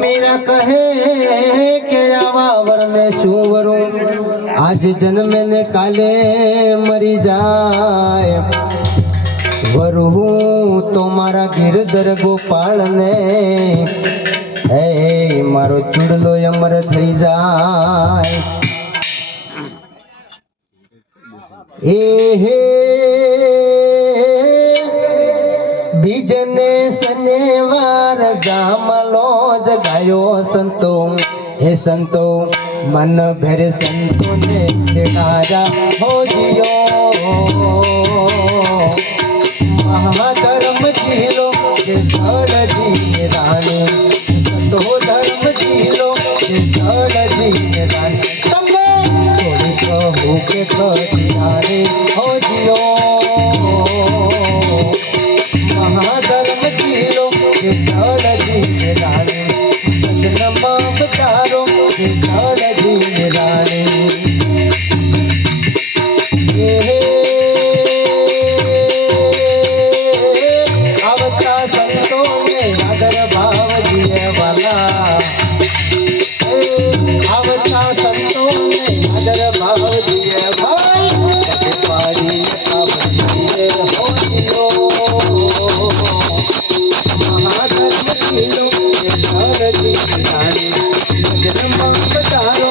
मीरा कहे के आवा वरने शू वरूं आज जन्मे ने काले मरी जाए वरू तो मारा गिरधर गोपाल ने हे मारो चूड़लो अमर थई जाए ए हे बीजने शनिवार जामलो जगायो संतो हे संतो मन भर संतो ने राजा हो जियो महाधर्म जीलो जड़ जी रानी संतो धर्म जीलो जड़ जी रानी तमे थोड़ी कहू के करियारे हो जियो महाधर्म जीलो जड़ जी रानी सजनमा बचारो जड़ जी रानी आवता संतों ने आदर भाव दिए वाला आवता संतों ने आदर भाव दिए भाई पारी हो जियो महाधर्म जीलो जड़ जी रानी सजनमा बचारो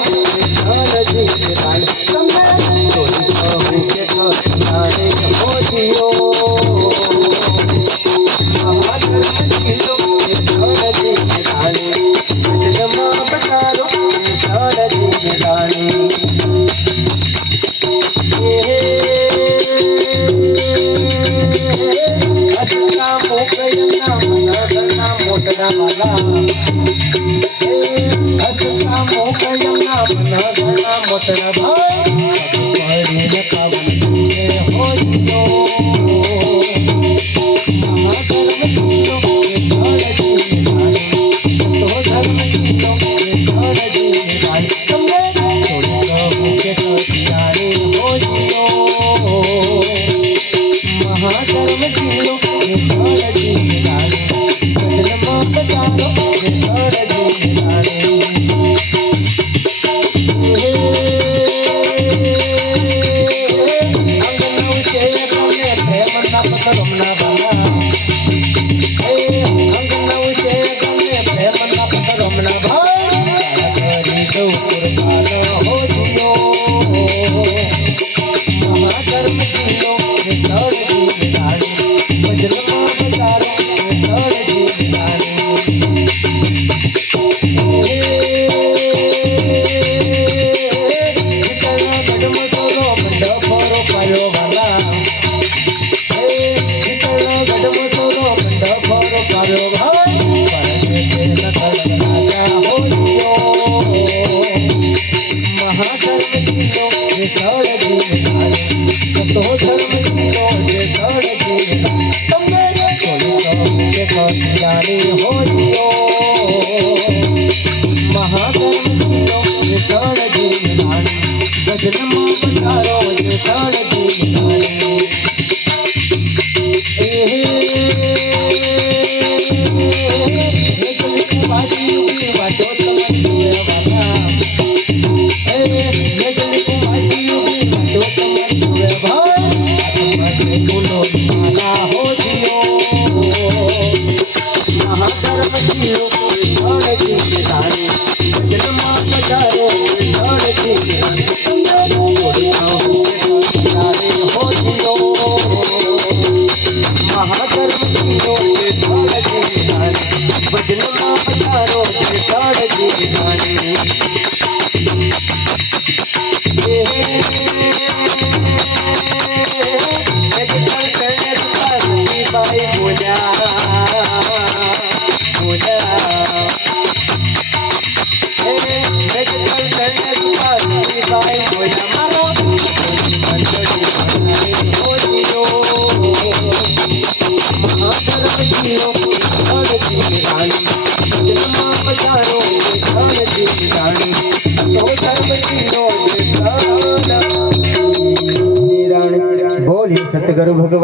जड़ जी रानी तमे थोड़ी कहू के करियारे हो जियो मोटना भाई हो जियो महाधर्म जीलो जड़ जी रानी तो धर्म जीलो जड़ जी रानी तमे थोड़ी कहू के करियारे हो जियो महाधर्म जीलो जड़ जी रानी सजनमा बचारो जड़ जी रानी बोलिए सतगुरु भगवान।